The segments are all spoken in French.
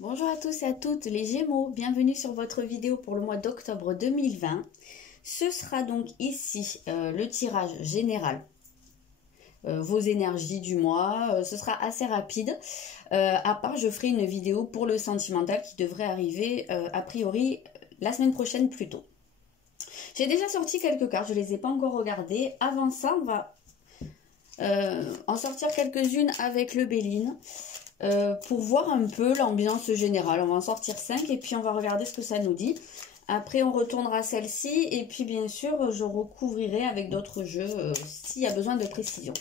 Bonjour à tous et à toutes les Gémeaux, bienvenue sur votre vidéo pour le mois d'octobre 2020. Ce sera donc ici le tirage général, vos énergies du mois, ce sera assez rapide. À part, je ferai une vidéo pour le sentimental qui devrait arriver a priori la semaine prochaine plus tôt. J'ai déjà sorti quelques cartes, je ne les ai pas encore regardées. Avant ça, on va en sortir quelques-unes avec le Béline. Pour voir un peu l'ambiance générale. On va en sortir 5 et puis on va regarder ce que ça nous dit. Après, on retournera à celle-ci et puis bien sûr, je recouvrirai avec d'autres jeux s'il y a besoin de précision.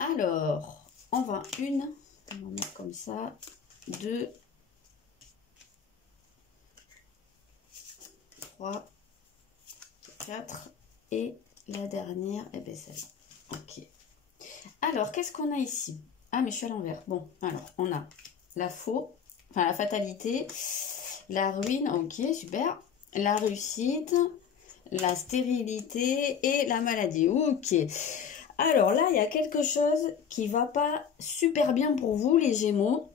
Alors, on va mettre comme ça, 2, 3, 4 et la dernière, et bien celle-là. Ok. Alors, qu'est-ce qu'on a ici? Ah, mais je suis à l'envers. Bon, alors, on a la la fatalité, la ruine, ok, super. La réussite, la stérilité et la maladie, ok. Alors là, il y a quelque chose qui va pas super bien pour vous, les Gémeaux.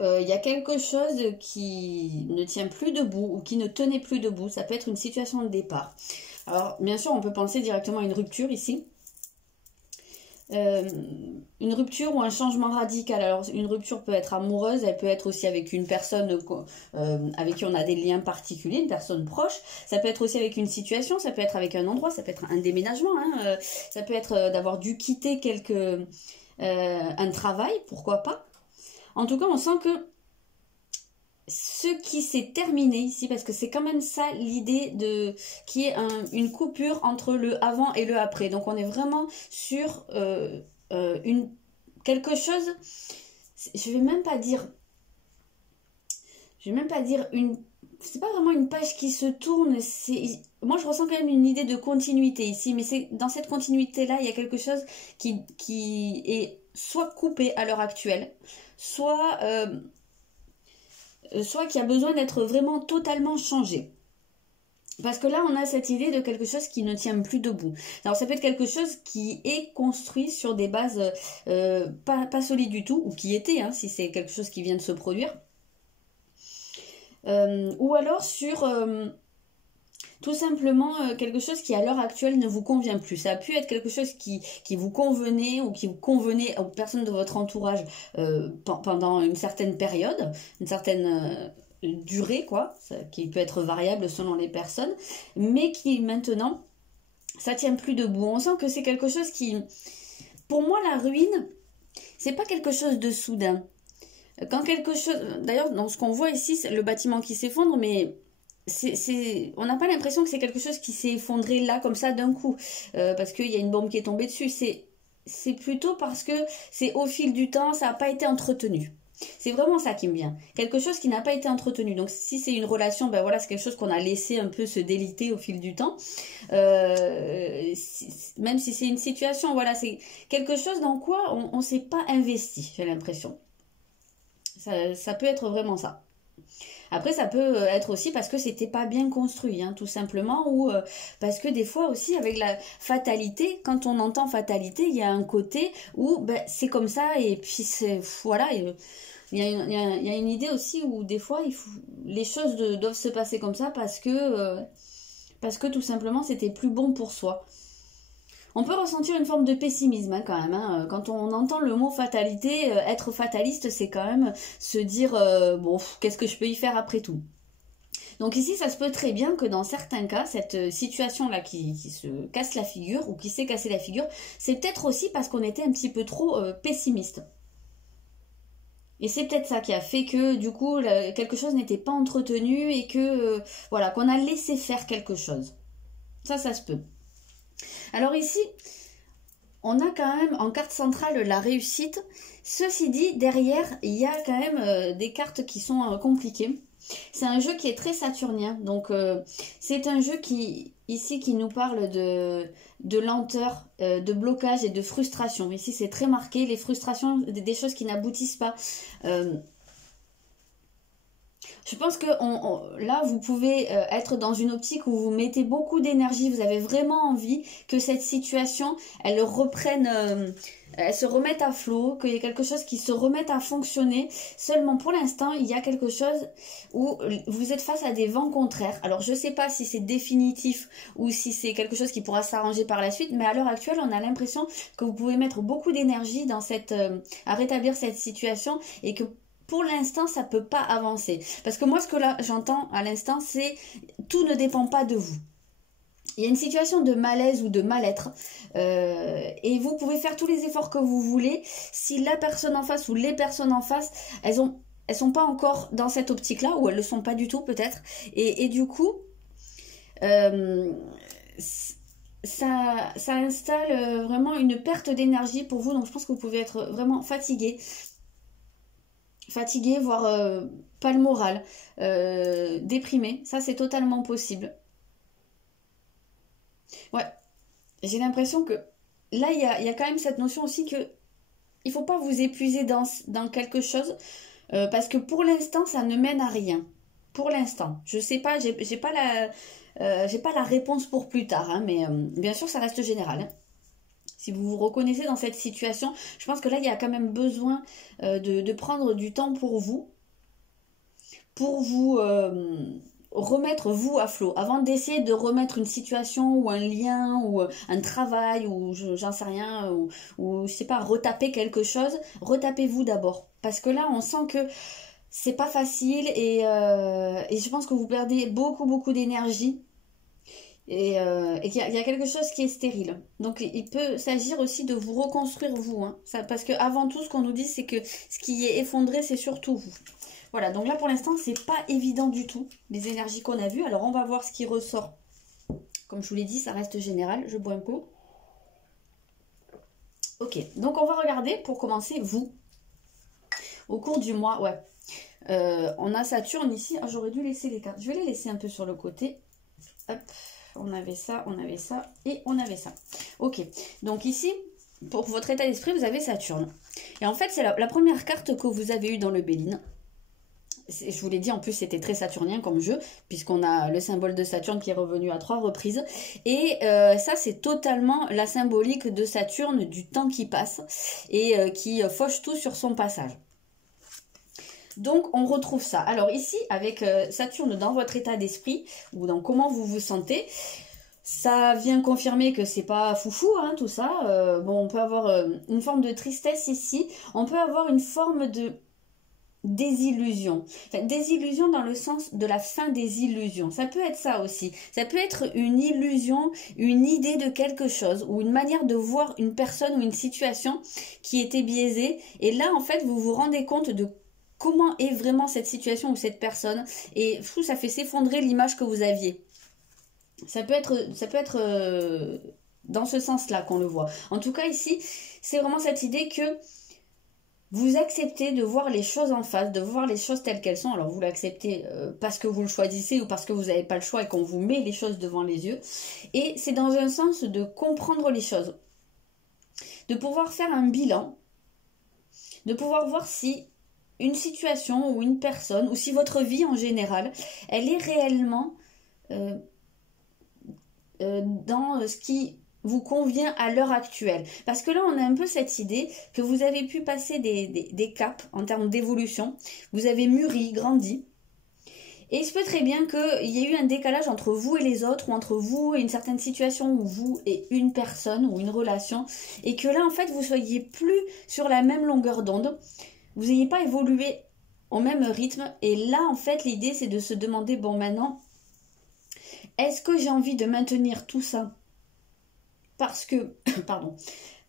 Il y a quelque chose qui ne tient plus debout ou qui ne tenait plus debout. Ça peut être une situation de départ. Alors, bien sûr, on peut penser directement à une rupture ici. Une rupture ou un changement radical. Alors une rupture peut être amoureuse, elle peut être aussi avec une personne avec qui on a des liens particuliers, une personne proche. Ça peut être aussi avec une situation, ça peut être avec un endroit, ça peut être un déménagement, hein, ça peut être d'avoir dû quitter un travail, pourquoi pas. En tout cas, on sent que ce qui s'est terminé ici, parce que c'est quand même ça l'idée qui est une coupure entre le avant et le après. Donc on est vraiment sur quelque chose, je vais même pas dire une, c'est pas vraiment une page qui se tourne, moi je ressens quand même une idée de continuité ici, mais c'est dans cette continuité là, il y a quelque chose qui est soit coupé à l'heure actuelle, soit qui a besoin d'être vraiment totalement changé. Parce que là, on a cette idée de quelque chose qui ne tient plus debout. Alors, ça peut être quelque chose qui est construit sur des bases pas solides du tout, ou qui était, hein, si c'est quelque chose qui vient de se produire. Ou alors sur tout simplement quelque chose qui à l'heure actuelle ne vous convient plus. Ça a pu être quelque chose qui vous convenait ou qui vous convenait aux personnes de votre entourage pendant une certaine période, une certaine durée, quoi, qui peut être variable selon les personnes, mais qui maintenant, ça tient plus debout. On sent que c'est quelque chose qui, pour moi, la ruine, c'est pas quelque chose de soudain. Quand quelque chose, d'ailleurs, dans ce qu'on voit ici, c'est le bâtiment qui s'effondre, mais on n'a pas l'impression que c'est quelque chose qui s'est effondré là comme ça d'un coup parce qu'il y a une bombe qui est tombée dessus. C'est plutôt parce que c'est au fil du temps, ça n'a pas été entretenu. C'est vraiment ça qui me vient. Quelque chose qui n'a pas été entretenu. Donc si c'est une relation, ben voilà, c'est quelque chose qu'on a laissé un peu se déliter au fil du temps. Même si c'est une situation, voilà, c'est quelque chose dans quoi on ne s'est pas investi, j'ai l'impression. Ça peut être vraiment ça. Après, ça peut être aussi parce que c'était pas bien construit, hein, tout simplement, ou parce que des fois aussi, avec la fatalité, quand on entend fatalité, il y a un côté où ben, c'est comme ça, et puis c'est, voilà, il y a une idée aussi où des fois, les choses doivent se passer comme ça parce que tout simplement, c'était plus bon pour soi. On peut ressentir une forme de pessimisme hein, quand même. Hein. Quand on entend le mot fatalité, être fataliste, c'est quand même se dire bon, qu'est-ce que je peux y faire après tout. Donc ici, ça se peut très bien que dans certains cas, cette situation-là qui se casse la figure ou qui s'est cassé la figure, c'est peut-être aussi parce qu'on était un petit peu trop pessimiste. Et c'est peut-être ça qui a fait que du coup, quelque chose n'était pas entretenu et que voilà, qu'on a laissé faire quelque chose. Ça se peut. Alors ici, on a quand même en carte centrale la réussite. Ceci dit, derrière, il y a quand même des cartes qui sont compliquées. C'est un jeu qui est très saturnien. Donc, c'est un jeu qui nous parle de lenteur, de blocage et de frustration. Ici, c'est très marqué. Les frustrations, des choses qui n'aboutissent pas. Je pense que là, vous pouvez être dans une optique où vous mettez beaucoup d'énergie, vous avez vraiment envie que cette situation, elle reprenne, elle se remette à flot, qu'il y ait quelque chose qui se remette à fonctionner. Seulement pour l'instant, il y a quelque chose où vous êtes face à des vents contraires. Alors je ne sais pas si c'est définitif ou si c'est quelque chose qui pourra s'arranger par la suite, mais à l'heure actuelle, on a l'impression que vous pouvez mettre beaucoup d'énergie dans à rétablir cette situation et que pour l'instant, ça ne peut pas avancer. Parce que moi, ce que là j'entends à l'instant, c'est tout ne dépend pas de vous. Il y a une situation de malaise ou de mal-être et vous pouvez faire tous les efforts que vous voulez. Si la personne en face ou les personnes en face, elles sont pas encore dans cette optique-là ou elles le sont pas du tout peut-être. Et du coup, ça installe vraiment une perte d'énergie pour vous. Donc je pense que vous pouvez être vraiment fatigué, voire pas le moral, déprimé. Ça c'est totalement possible. Ouais, j'ai l'impression que là, il y a quand même cette notion aussi que il faut pas vous épuiser dans quelque chose parce que pour l'instant, ça ne mène à rien. Pour l'instant, je sais pas, j'ai pas la réponse pour plus tard, hein, mais bien sûr, ça reste général. Hein. Si vous vous reconnaissez dans cette situation, je pense que là, il y a quand même besoin de prendre du temps pour vous remettre vous à flot, avant d'essayer de remettre une situation ou un lien ou un travail ou j'en sais rien ou je sais pas, retaper quelque chose, retapez-vous d'abord. Parce que là, on sent que c'est pas facile et je pense que vous perdez beaucoup d'énergie et qu'il y a quelque chose qui est stérile. Donc il peut s'agir aussi de vous reconstruire vous, hein. Parce que avant tout, ce qu'on nous dit, c'est que ce qui est effondré, c'est surtout vous. Voilà, donc là pour l'instant, c'est pas évident du tout, les énergies qu'on a vues. Alors on va voir ce qui ressort. Comme je vous l'ai dit, ça reste général. Je bois un coup. Ok, donc on va regarder pour commencer vous. Au cours du mois, ouais. On a Saturne ici. Ah, j'aurais dû laisser les cartes. Je vais les laisser un peu sur le côté. Hop, on avait ça et on avait ça. Ok, donc ici, pour votre état d'esprit, vous avez Saturne. Et en fait, c'est la première carte que vous avez eue dans le Béline. Je vous l'ai dit, en plus c'était très saturnien comme jeu, puisqu'on a le symbole de Saturne qui est revenu à 3 reprises. Et ça, c'est totalement la symbolique de Saturne, du temps qui passe, et qui fauche tout sur son passage. Donc on retrouve ça. Alors ici, avec Saturne dans votre état d'esprit, ou dans comment vous vous sentez, ça vient confirmer que c'est pas foufou, hein, tout ça. Bon, on peut avoir une forme de tristesse ici, on peut avoir une forme de désillusion. Enfin, désillusion dans le sens de la fin des illusions. Ça peut être ça aussi. Ça peut être une illusion, une idée de quelque chose ou une manière de voir une personne ou une situation qui était biaisée. Et là, en fait, vous vous rendez compte de comment est vraiment cette situation ou cette personne. Et ça fait s'effondrer l'image que vous aviez. Ça peut être dans ce sens-là qu'on le voit. En tout cas, ici, c'est vraiment cette idée que vous acceptez de voir les choses en face, de voir les choses telles qu'elles sont. Alors vous l'acceptez parce que vous le choisissez ou parce que vous n'avez pas le choix et qu'on vous met les choses devant les yeux. Et c'est dans un sens de comprendre les choses, de pouvoir faire un bilan, de pouvoir voir si une situation ou une personne, ou si votre vie en général, elle est réellement dans ce qui vous convient à l'heure actuelle. Parce que là, on a un peu cette idée que vous avez pu passer des caps en termes d'évolution. Vous avez mûri, grandi. Et il se peut très bien qu'il y ait eu un décalage entre vous et les autres, ou entre vous et une certaine situation, ou vous et une personne, ou une relation. Et que là, en fait, vous ne soyez plus sur la même longueur d'onde. Vous n'ayez pas évolué au même rythme. Et là, en fait, l'idée, c'est de se demander, bon, maintenant, est-ce que j'ai envie de maintenir tout ça parce que, pardon,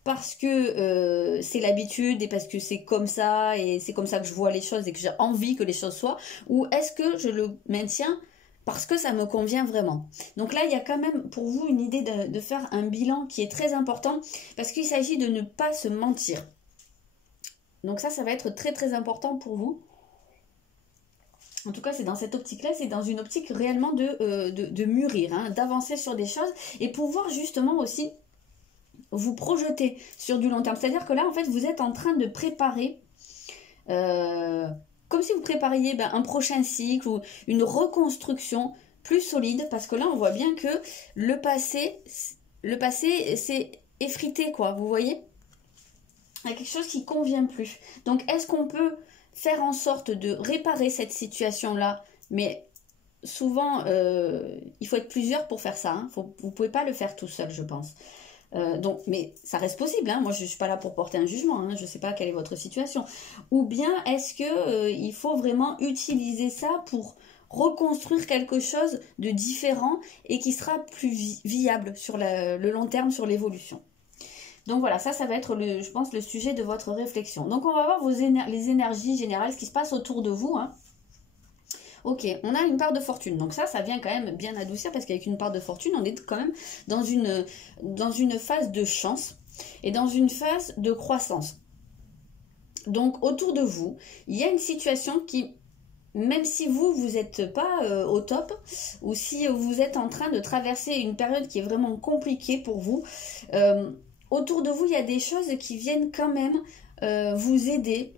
parce que c'est l'habitude et parce que c'est comme ça et c'est comme ça que je vois les choses et que j'ai envie que les choses soient, ou est-ce que je le maintiens parce que ça me convient vraiment. Donc là, il y a quand même pour vous une idée de faire un bilan qui est très important parce qu'il s'agit de ne pas se mentir. Donc ça va être très important pour vous. En tout cas, c'est dans cette optique-là, c'est dans une optique réellement de mûrir, hein, d'avancer sur des choses et pouvoir justement aussi vous projeter sur du long terme. C'est-à-dire que là, en fait, vous êtes en train de préparer comme si vous prépariez un prochain cycle ou une reconstruction plus solide, parce que là on voit bien que le passé c'est effrité, quoi, vous voyez? Il y a quelque chose qui ne convient plus. Donc est-ce qu'on peut faire en sorte de réparer cette situation-là? Mais souvent, il faut être plusieurs pour faire ça, hein. Vous ne pouvez pas le faire tout seul, je pense. Donc, mais ça reste possible, hein. Moi je ne suis pas là pour porter un jugement, hein. Je ne sais pas quelle est votre situation. Ou bien est-ce que il faut vraiment utiliser ça pour reconstruire quelque chose de différent et qui sera plus viable sur le long terme, sur l'évolution? Donc voilà, ça va être, je pense, le sujet de votre réflexion. Donc on va voir les énergies générales, ce qui se passe autour de vous, hein. Ok, on a une part de fortune. Donc ça vient quand même bien adoucir, parce qu'avec une part de fortune, on est quand même dans une phase de chance et dans une phase de croissance. Donc autour de vous, il y a une situation qui, même si vous n'êtes pas au top, ou si vous êtes en train de traverser une période qui est vraiment compliquée pour vous, autour de vous, il y a des choses qui viennent quand même vous aider.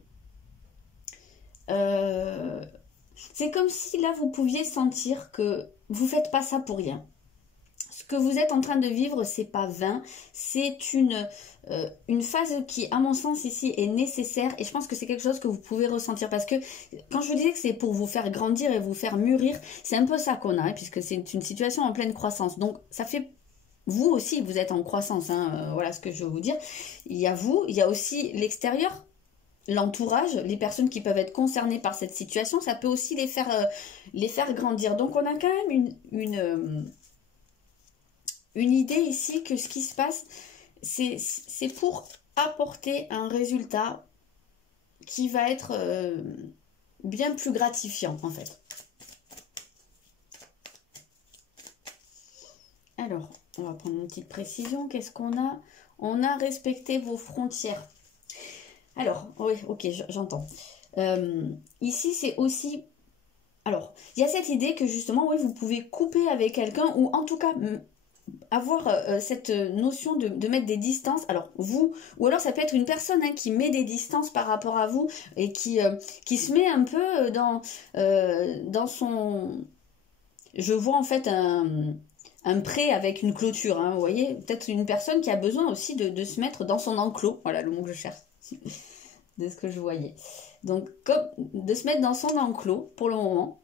C'est comme si là, vous pouviez sentir que vous ne faites pas ça pour rien. Ce que vous êtes en train de vivre, c'est pas vain. C'est une phase qui, à mon sens, ici, est nécessaire. Et je pense que c'est quelque chose que vous pouvez ressentir. Parce que quand je vous disais que c'est pour vous faire grandir et vous faire mûrir, c'est un peu ça qu'on a, hein, puisque c'est une situation en pleine croissance. Donc, ça fait... Vous aussi, vous êtes en croissance, hein, voilà ce que je veux vous dire. Il y a vous, il y a aussi l'extérieur, l'entourage, les personnes qui peuvent être concernées par cette situation, ça peut aussi les faire grandir. Donc on a quand même une idée ici que ce qui se passe, c'est pour apporter un résultat qui va être bien plus gratifiant en fait. Alors, on va prendre une petite précision. Qu'est-ce qu'on a? On a respecté vos frontières. Alors, oui, ok, j'entends. Ici, c'est aussi... Alors, il y a cette idée que justement, oui, vous pouvez couper avec quelqu'un ou en tout cas avoir cette notion de mettre des distances. Alors, vous, ou alors ça peut être une personne hein, qui met des distances par rapport à vous et qui se met un peu dans son... Je vois en fait un pré avec une clôture, hein, vous voyez, peut-être une personne qui a besoin aussi de se mettre dans son enclos, voilà le mot que je cherche, de ce que je voyais. Donc, comme de se mettre dans son enclos pour le moment,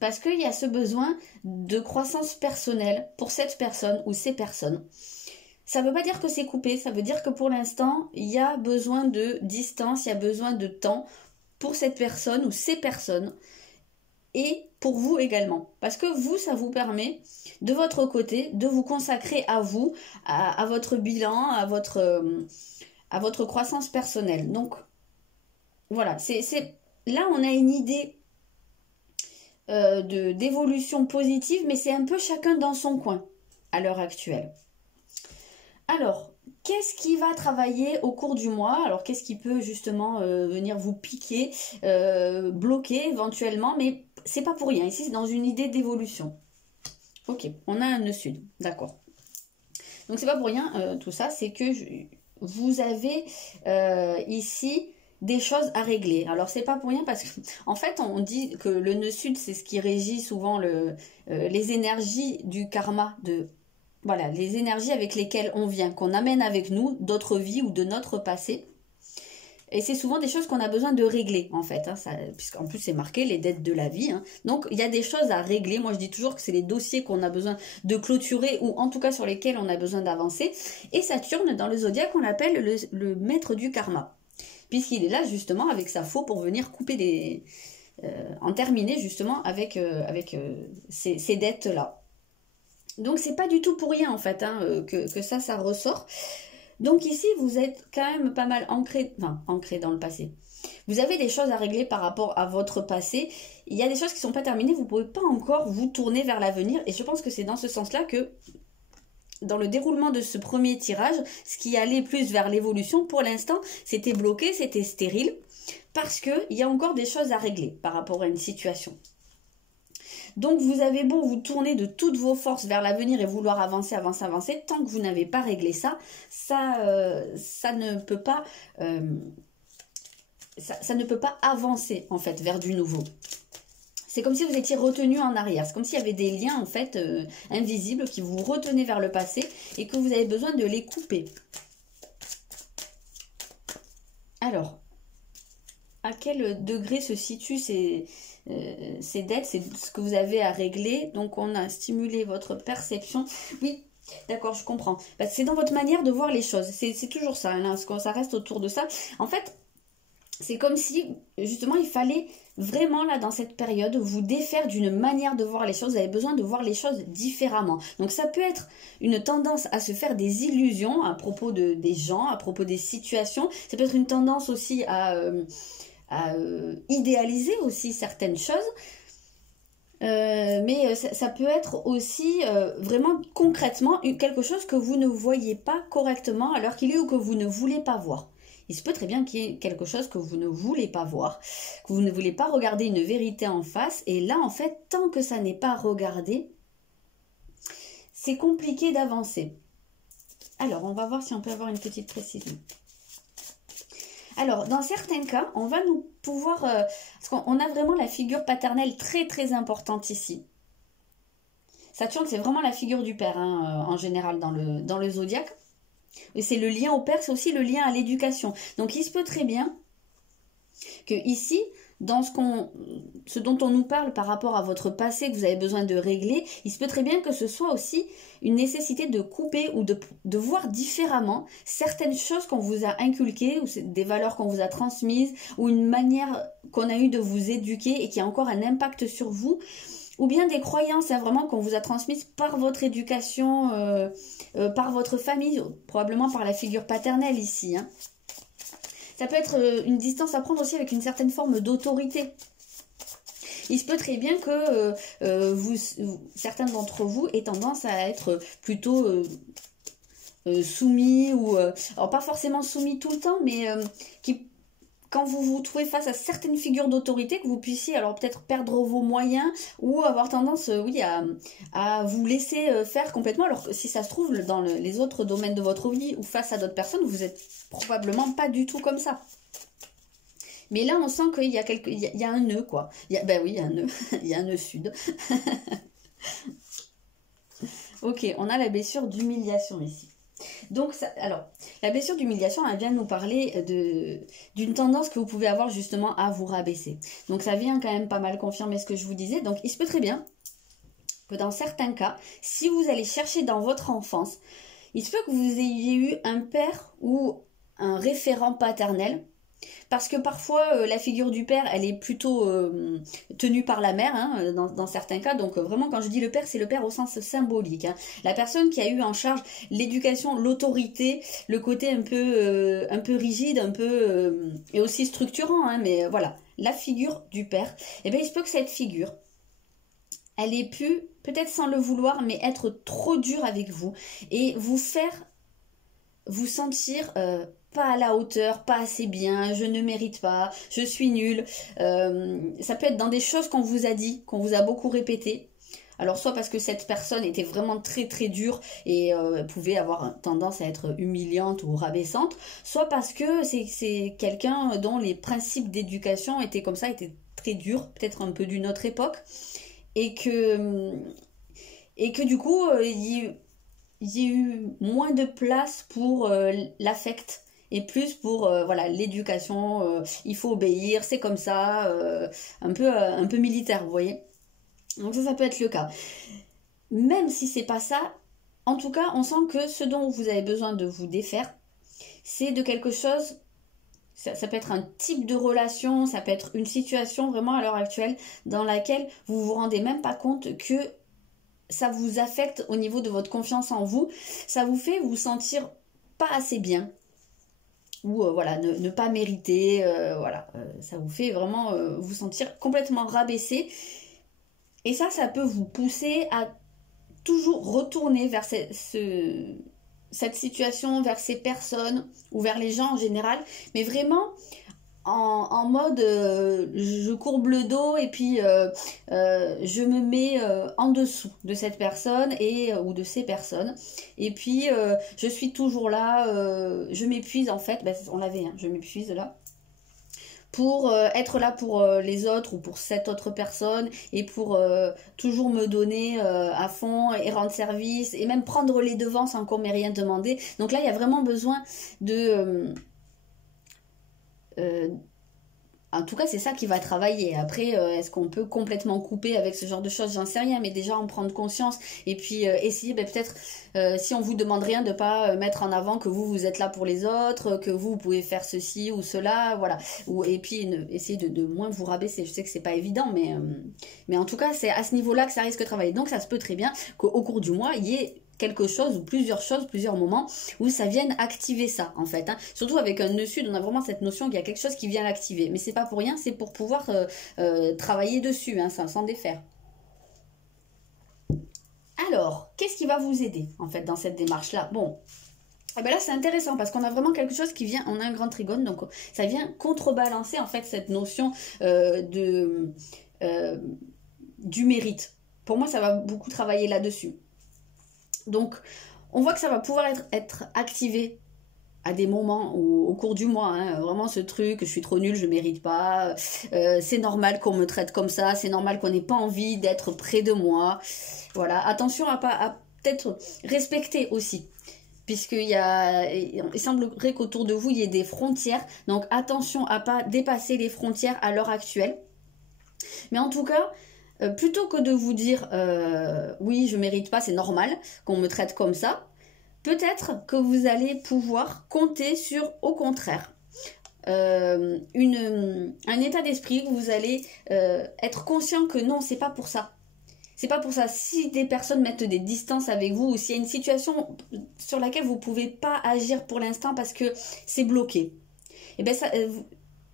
parce qu'il y a ce besoin de croissance personnelle pour cette personne ou ces personnes. Ça ne veut pas dire que c'est coupé, ça veut dire que pour l'instant, il y a besoin de distance, il y a besoin de temps pour cette personne ou ces personnes. Et pour vous également. Parce que vous, ça vous permet, de votre côté, de vous consacrer à vous, à votre bilan, à votre croissance personnelle. Donc, voilà. Là, on a une idée d'évolution positive, mais c'est un peu chacun dans son coin, à l'heure actuelle. Alors, qu'est-ce qui va travailler au cours du mois? Alors, qu'est-ce qui peut justement venir vous piquer, bloquer éventuellement, mais c'est pas pour rien. Ici, c'est dans une idée d'évolution. Ok, on a un nœud sud, d'accord. Donc, c'est pas pour rien tout ça, c'est que vous avez ici des choses à régler. Alors, c'est pas pour rien parce que, en fait, on dit que le nœud sud, c'est ce qui régit souvent les énergies du karma Voilà, les énergies avec lesquelles on vient, qu'on amène avec nous d'autres vies ou de notre passé. Et c'est souvent des choses qu'on a besoin de régler, en fait. Hein, puisqu'en plus, c'est marqué les dettes de la vie. Hein. Donc, il y a des choses à régler. Moi, je dis toujours que c'est les dossiers qu'on a besoin de clôturer ou en tout cas sur lesquels on a besoin d'avancer. Et Saturne, dans le zodiaque, on l'appelle le maître du karma. Puisqu'il est là, justement, avec sa faux pour venir couper en terminer, justement, avec ces dettes-là. Donc, c'est pas du tout pour rien, en fait, hein, que ça ressort. Donc, ici, vous êtes quand même pas mal ancré dans le passé. Vous avez des choses à régler par rapport à votre passé. Il y a des choses qui ne sont pas terminées. Vous ne pouvez pas encore vous tourner vers l'avenir. Et je pense que c'est dans ce sens-là que, dans le déroulement de ce premier tirage, ce qui allait plus vers l'évolution, pour l'instant, c'était bloqué, c'était stérile. Parce qu'il y a encore des choses à régler par rapport à une situation. Donc vous avez beau vous tourner de toutes vos forces vers l'avenir et vouloir avancer, tant que vous n'avez pas réglé ça ne peut pas ça ne peut pas avancer en fait vers du nouveau. C'est comme si vous étiez retenu en arrière. C'est comme s'il y avait des liens en fait invisibles qui vous retenaient vers le passé et que vous avez besoin de les couper. Alors, à quel degré se situent ces dettes? C'est ce que vous avez à régler. Donc, on a stimulé votre perception. Oui, d'accord, je comprends. C'est dans votre manière de voir les choses. C'est toujours ça, hein, ça reste autour de ça. En fait, c'est comme si, justement, il fallait vraiment, là, dans cette période, vous défaire d'une manière de voir les choses. Vous avez besoin de voir les choses différemment. Donc, ça peut être une tendance à se faire des illusions à propos des gens, à propos des situations. Ça peut être une tendance aussi à idéaliser aussi certaines choses. Mais ça peut être aussi vraiment concrètement quelque chose que vous ne voyez pas correctement à l'heure qu'il est ou que vous ne voulez pas voir. Il se peut très bien qu'il y ait quelque chose que vous ne voulez pas voir, que vous ne voulez pas regarder une vérité en face. Et là, en fait, tant que ça n'est pas regardé, c'est compliqué d'avancer. Alors, on va voir si on peut avoir une petite précision. Alors, dans certains cas, on va nous pouvoir... parce qu'on a vraiment la figure paternelle très très importante ici. Saturne, c'est vraiment la figure du père, hein, en général, dans le zodiaque. Et c'est le lien au père, c'est aussi le lien à l'éducation. Donc, il se peut très bien que ici, dans ce dont on nous parle par rapport à votre passé que vous avez besoin de régler, il se peut très bien que ce soit aussi une nécessité de couper ou de voir différemment certaines choses qu'on vous a inculquées ou des valeurs qu'on vous a transmises ou une manière qu'on a eu de vous éduquer et qui a encore un impact sur vous. Ou bien des croyances, hein, vraiment, qu'on vous a transmises par votre éducation, par votre famille, probablement par la figure paternelle ici. Hein. Ça peut être une distance à prendre aussi avec une certaine forme d'autorité. Il se peut très bien que certains d'entre vous aient tendance à être plutôt soumis, ou alors pas forcément soumis tout le temps, mais quand vous vous trouvez face à certaines figures d'autorité, que vous puissiez alors peut-être perdre vos moyens ou avoir tendance, oui, à vous laisser faire complètement. Alors que si ça se trouve, dans les autres domaines de votre vie ou face à d'autres personnes, vous n'êtes probablement pas du tout comme ça. Mais là, on sent qu'il y a il y a un nœud, quoi. Ben oui, il y a un nœud. Il y a un nœud sud. Ok, on a la blessure d'humiliation ici. Donc, alors, la blessure d'humiliation, elle vient nous parler d'une tendance que vous pouvez avoir justement à vous rabaisser. Donc, ça vient quand même pas mal confirmer ce que je vous disais. Donc, il se peut très bien que dans certains cas, si vous allez chercher dans votre enfance, il se peut que vous ayez eu un père ou un référent paternel. Parce que parfois, la figure du père, elle est plutôt tenue par la mère, hein, dans certains cas. Donc vraiment, quand je dis le père, c'est le père au sens symbolique. Hein. La personne qui a eu en charge l'éducation, l'autorité, le côté un peu rigide, et aussi structurant. Hein, mais voilà, la figure du père. Eh bien, il se peut que cette figure, elle ait pu, peut-être sans le vouloir, mais être trop dure avec vous. Et vous faire vous sentir... pas à la hauteur, pas assez bien, je ne mérite pas, je suis nulle. Ça peut être dans des choses qu'on vous a dit, qu'on vous a beaucoup répété. Alors soit parce que cette personne était vraiment très très dure et pouvait avoir tendance à être humiliante ou rabaissante, soit parce que c'est quelqu'un dont les principes d'éducation étaient comme ça, étaient très durs, peut-être un peu d'une autre époque, et que du coup il y a eu moins de place pour l'affect. Et plus pour voilà, l'éducation, il faut obéir, c'est comme ça, un peu militaire, vous voyez. Donc ça peut être le cas. Même si c'est pas ça, en tout cas, on sent que ce dont vous avez besoin de vous défaire, c'est de quelque chose, ça peut être un type de relation, ça peut être une situation vraiment à l'heure actuelle dans laquelle vous vous rendez même pas compte que ça vous affecte au niveau de votre confiance en vous, ça vous fait vous sentir pas assez bien. Ou voilà, ne pas mériter, voilà, ça vous fait vraiment vous sentir complètement rabaissé. Et ça peut vous pousser à toujours retourner vers cette situation, vers ces personnes ou vers les gens en général, mais vraiment en mode je courbe le dos et puis je me mets en dessous de cette personne ou de ces personnes et puis je suis toujours là, je m'épuise en fait, ben, on l'avait, hein, je m'épuise là pour être là pour les autres ou pour cette autre personne et pour toujours me donner à fond et rendre service et même prendre les devants sans qu'on m'ait rien demandé. Donc là, il y a vraiment besoin de... en tout cas, c'est ça qui va travailler. Après, est-ce qu'on peut complètement couper avec ce genre de choses? J'en sais rien, mais déjà en prendre conscience et puis essayer peut-être, si on vous demande rien, de pas mettre en avant que vous êtes là pour les autres, que vous pouvez faire ceci ou cela, voilà. Et puis essayer de moins vous rabaisser. Je sais que c'est pas évident, mais en tout cas, c'est à ce niveau-là que ça risque de travailler. Donc ça se peut très bien qu'au cours du mois, il y ait quelque chose ou plusieurs choses, plusieurs moments où ça vienne activer ça en fait. Hein. Surtout avec un nœud sud, on a vraiment cette notion qu'il y a quelque chose qui vient l'activer. Mais c'est pas pour rien, c'est pour pouvoir travailler dessus, hein, sans défaire. Alors, qu'est-ce qui va vous aider en fait dans cette démarche-là? Bon, eh ben là c'est intéressant parce qu'on a vraiment quelque chose qui vient, on a un grand trigone, donc ça vient contrebalancer en fait cette notion du mérite. Pour moi, ça va beaucoup travailler là-dessus. Donc, on voit que ça va pouvoir être activé à des moments au cours du mois. Hein, vraiment ce truc, je suis trop nulle, je ne mérite pas. C'est normal qu'on me traite comme ça. C'est normal qu'on n'ait pas envie d'être près de moi. Voilà, attention à peut-être respecter aussi. Puisqu'il semblerait qu'autour de vous, il y ait des frontières. Donc, attention à ne pas dépasser les frontières à l'heure actuelle. Mais en tout cas... plutôt que de vous dire oui, je mérite pas, c'est normal qu'on me traite comme ça, peut-être que vous allez pouvoir compter sur, au contraire, un état d'esprit où vous allez être conscient que non, c'est pas pour ça. C'est pas pour ça. Si des personnes mettent des distances avec vous ou s'il y a une situation sur laquelle vous pouvez pas agir pour l'instant parce que c'est bloqué, et bien ça...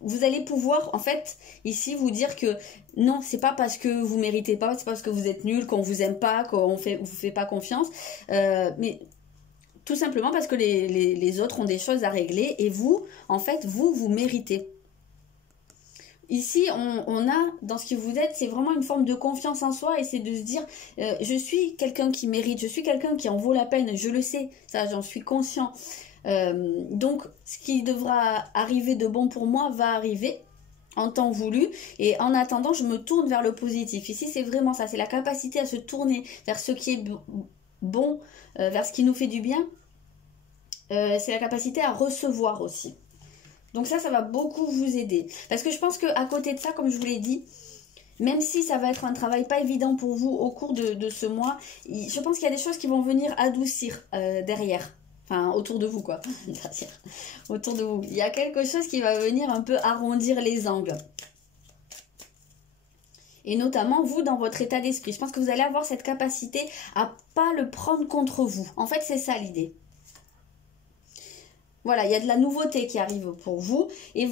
vous allez pouvoir, en fait, ici, vous dire que non, c'est pas parce que vous méritez pas, c'est pas parce que vous êtes nul, qu'on vous aime pas, qu'on vous fait pas confiance, mais tout simplement parce que les autres ont des choses à régler et vous, en fait, vous méritez. Ici, on a, dans ce que vous êtes, c'est vraiment une forme de confiance en soi et c'est de se dire, je suis quelqu'un qui mérite, je suis quelqu'un qui en vaut la peine, je le sais, ça j'en suis conscient. Donc, ce qui devra arriver de bon pour moi va arriver en temps voulu et en attendant, je me tourne vers le positif. Ici, c'est vraiment ça, c'est la capacité à se tourner vers ce qui est bon, vers ce qui nous fait du bien. C'est la capacité à recevoir aussi. Donc ça va beaucoup vous aider. Parce que je pense qu'à côté de ça, comme je vous l'ai dit, même si ça va être un travail pas évident pour vous au cours de ce mois, je pense qu'il y a des choses qui vont venir adoucir derrière. Enfin, autour de vous, quoi. Autour de vous. Il y a quelque chose qui va venir un peu arrondir les angles. Et notamment, vous, dans votre état d'esprit. Je pense que vous allez avoir cette capacité à pas le prendre contre vous. En fait, c'est ça l'idée. Voilà, il y a de la nouveauté qui arrive pour vous. Et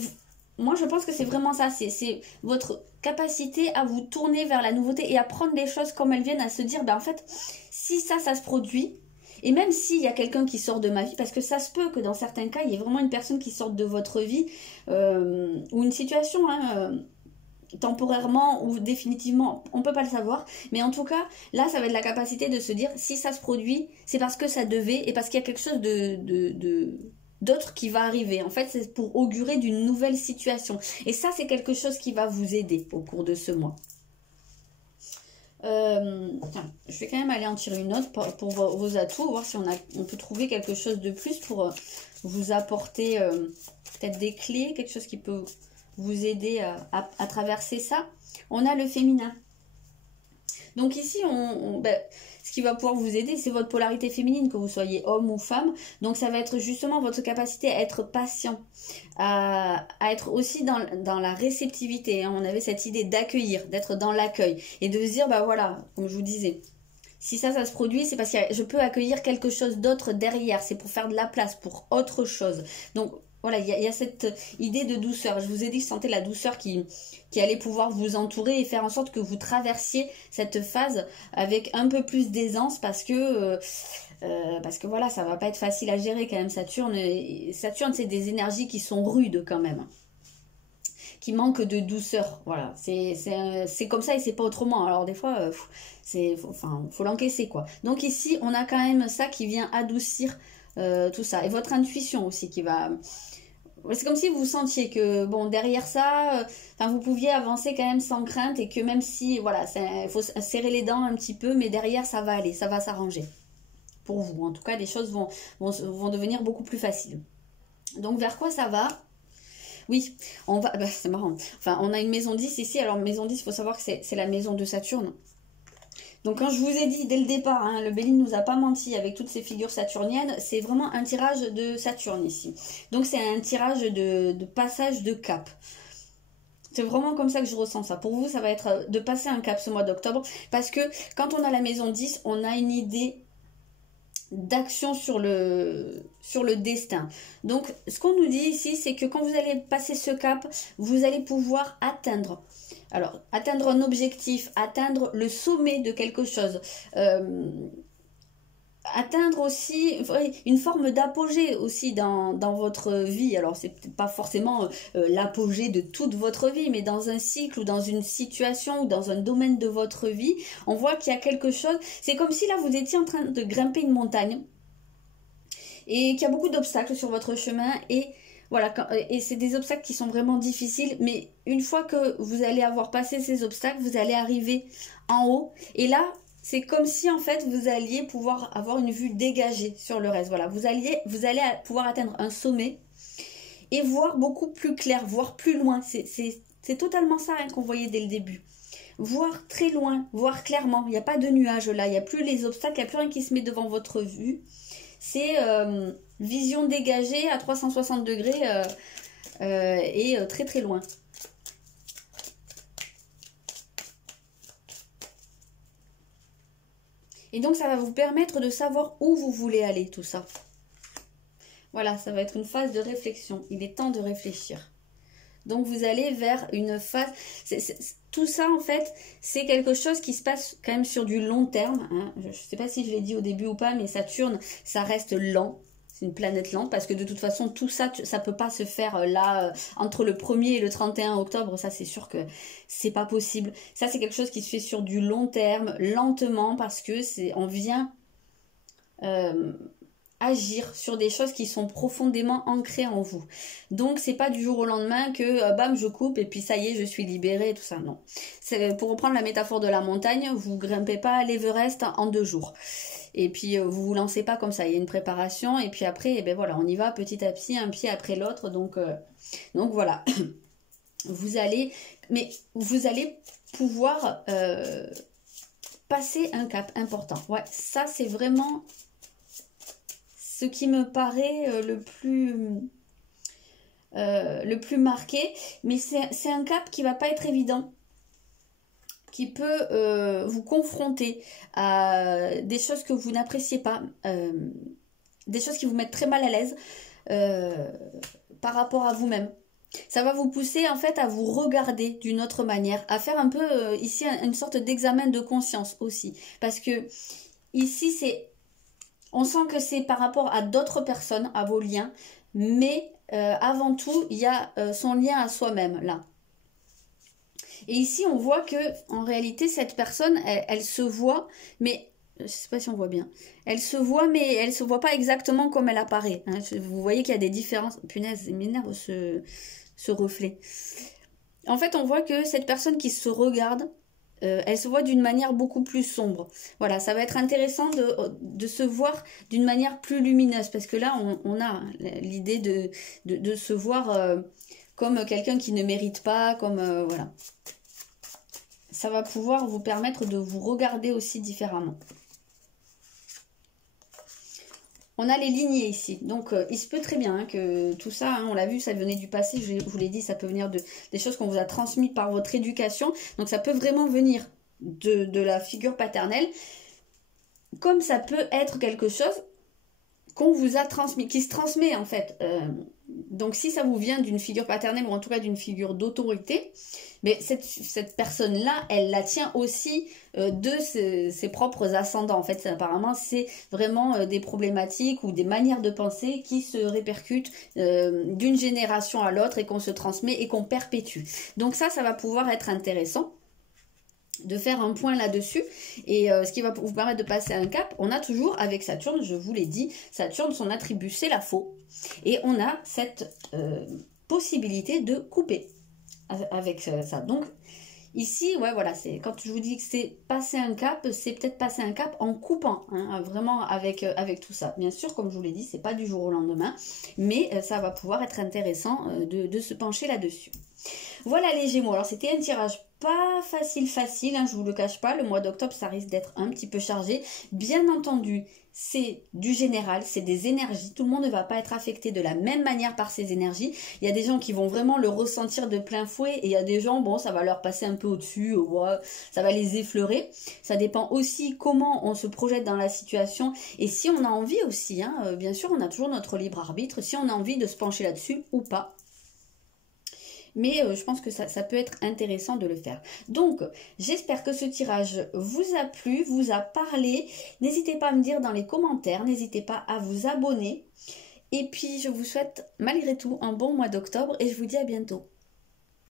moi, je pense que c'est vraiment ça. C'est votre capacité à vous tourner vers la nouveauté et à prendre les choses comme elles viennent, à se dire, ben en fait, si ça se produit... Et même s'il y a quelqu'un qui sort de ma vie, parce que ça se peut que dans certains cas, il y ait vraiment une personne qui sorte de votre vie, ou une situation, temporairement ou définitivement, on ne peut pas le savoir. Mais en tout cas, là, ça va être la capacité de se dire, si ça se produit, c'est parce que ça devait, et parce qu'il y a quelque chose d'autre qui va arriver. En fait, c'est pour augurer d'une nouvelle situation. Et ça, c'est quelque chose qui va vous aider au cours de ce mois. Je vais quand même aller en tirer une autre pour vos atouts, voir si on peut trouver quelque chose de plus pour vous apporter peut-être des clés, quelque chose qui peut vous aider à traverser ça. On a le féminin. Donc ici, ce qui va pouvoir vous aider, c'est votre polarité féminine, que vous soyez homme ou femme. Donc ça va être justement votre capacité à être patient, à être aussi dans la réceptivité. Hein. On avait cette idée d'accueillir, d'être dans l'accueil et de se dire, bah voilà, comme je vous disais, si ça se produit, c'est parce que je peux accueillir quelque chose d'autre derrière. C'est pour faire de la place, pour autre chose. Donc voilà, il y a cette idée de douceur. Je vous ai dit que je sentais la douceur qui allait pouvoir vous entourer et faire en sorte que vous traversiez cette phase avec un peu plus d'aisance parce que voilà, ça va pas être facile à gérer quand même. Saturne, c'est des énergies qui sont rudes quand même, qui manquent de douceur. Voilà, c'est comme ça et c'est pas autrement. Alors des fois, faut l'encaisser quoi. Donc ici, on a quand même ça qui vient adoucir tout ça. Et votre intuition aussi qui va c'est comme si vous sentiez que, bon, derrière ça, vous pouviez avancer quand même sans crainte et que même si, voilà, il faut serrer les dents un petit peu, mais derrière, ça va aller, ça va s'arranger. Pour vous, en tout cas, les choses vont devenir beaucoup plus faciles. Donc, vers quoi ça va? Oui, on va, c'est marrant. Enfin, on a une maison 10 ici. Alors, maison 10, il faut savoir que c'est la maison de Saturne. Donc, quand je vous ai dit dès le départ, hein, le Béline ne nous a pas menti avec toutes ces figures saturniennes, c'est vraiment un tirage de Saturne ici. Donc, c'est un tirage de passage de cap. C'est vraiment comme ça que je ressens ça. Pour vous, ça va être de passer un cap ce mois d'octobre. Parce que quand on a la maison 10, on a une idée d'action sur le destin. Donc, ce qu'on nous dit ici, c'est que quand vous allez passer ce cap, vous allez pouvoir atteindre. Alors, atteindre un objectif, atteindre le sommet de quelque chose. Atteindre aussi une forme d'apogée aussi dans votre vie. Alors, c'est peut-être pas forcément l'apogée de toute votre vie, mais dans un cycle ou dans une situation ou dans un domaine de votre vie, on voit qu'il y a quelque chose. C'est comme si là, vous étiez en train de grimper une montagne et qu'il y a beaucoup d'obstacles sur votre chemin et voilà, et c'est des obstacles qui sont vraiment difficiles, mais une fois que vous allez avoir passé ces obstacles, vous allez arriver en haut et là, c'est comme si en fait vous alliez pouvoir avoir une vue dégagée sur le reste. Voilà, vous allez pouvoir atteindre un sommet et voir beaucoup plus clair, voir plus loin. C'est totalement ça hein, qu'on voyait dès le début. Voir très loin, voir clairement. Il n'y a pas de nuages là, il n'y a plus les obstacles, il n'y a plus rien qui se met devant votre vue. C'est vision dégagée à 360 degrés et très très loin. Et donc, ça va vous permettre de savoir où vous voulez aller, tout ça. Voilà, ça va être une phase de réflexion. Il est temps de réfléchir. Donc, vous allez vers une phase... tout ça, en fait, c'est quelque chose qui se passe quand même sur du long terme. Hein. Je ne sais pas si je l'ai dit au début ou pas, mais Saturne, ça reste lent. C'est une planète lente parce que de toute façon, tout ça, ça ne peut pas se faire là, entre le 1er et le 31 octobre. Ça, c'est sûr que c'est pas possible. Ça, c'est quelque chose qui se fait sur du long terme, lentement, parce que on vient agir sur des choses qui sont profondément ancrées en vous. Donc, c'est pas du jour au lendemain que, bam, je coupe et puis ça y est, je suis libérée et tout ça. Non. Pour reprendre la métaphore de la montagne, vous grimpez pas à l'Everest en 2 jours. Et puis, vous vous lancez pas comme ça. Il y a une préparation. Et puis après, eh ben voilà, on y va petit à petit, un pied après l'autre. Donc voilà. Vous allez pouvoir passer un cap important. Ouais, ça, c'est vraiment ce qui me paraît le plus marqué. Mais c'est un cap qui va pas être évident, qui peut vous confronter à des choses que vous n'appréciez pas, des choses qui vous mettent très mal à l'aise par rapport à vous-même. Ça va vous pousser en fait à vous regarder d'une autre manière, à faire un peu ici une sorte d'examen de conscience aussi. Parce que ici, on sent que c'est par rapport à d'autres personnes, à vos liens, mais avant tout, il y a son lien à soi-même là. Et ici, on voit que en réalité, cette personne, elle se voit, mais je ne sais pas si on voit bien. Elle se voit, mais elle ne se voit pas exactement comme elle apparaît. Hein. Vous voyez qu'il y a des différences. Punaise, il m'énerve ce reflet. En fait, on voit que cette personne qui se regarde, elle se voit d'une manière beaucoup plus sombre. Voilà, ça va être intéressant de se voir d'une manière plus lumineuse, parce que là, on a l'idée de se voir comme quelqu'un qui ne mérite pas, comme voilà. Ça va pouvoir vous permettre de vous regarder aussi différemment. On a les lignées ici, donc il se peut très bien hein, que tout ça, hein, on l'a vu, ça venait du passé, je vous l'ai dit, ça peut venir des choses qu'on vous a transmises par votre éducation, donc ça peut vraiment venir de la figure paternelle, comme ça peut être quelque chose qu'on vous a transmis, qui se transmet en fait. Donc si ça vous vient d'une figure paternelle ou en tout cas d'une figure d'autorité, mais cette personne-là, elle la tient aussi de ses propres ascendants. En fait, apparemment, c'est vraiment des problématiques ou des manières de penser qui se répercutent d'une génération à l'autre et qu'on se transmet et qu'on perpétue. Donc ça va pouvoir être intéressant. de faire un point là-dessus et ce qui va vous permettre de passer un cap. On a toujours avec Saturne, je vous l'ai dit, Saturne, son attribut c'est la faux et on a cette possibilité de couper avec ça. Donc ici, ouais, voilà, c'est quand je vous dis que c'est passer un cap, c'est peut-être passer un cap en coupant, hein, vraiment avec tout ça. Bien sûr, comme je vous l'ai dit, c'est pas du jour au lendemain, mais ça va pouvoir être intéressant de se pencher là-dessus. Voilà les Gémeaux, alors c'était un tirage pas facile, hein, je vous le cache pas, le mois d'octobre ça risque d'être un petit peu chargé. Bien entendu, c'est du général, c'est des énergies, tout le monde ne va pas être affecté de la même manière par ces énergies. Il y a des gens qui vont vraiment le ressentir de plein fouet et il y a des gens, bon, ça va leur passer un peu au-dessus, ouais, ça va les effleurer. Ça dépend aussi comment on se projette dans la situation et si on a envie aussi, hein, bien sûr on a toujours notre libre arbitre, si on a envie de se pencher là-dessus ou pas. Mais je pense que ça peut être intéressant de le faire. Donc, j'espère que ce tirage vous a plu, vous a parlé. N'hésitez pas à me dire dans les commentaires, n'hésitez pas à vous abonner. Et puis, je vous souhaite malgré tout un bon mois d'octobre et je vous dis à bientôt.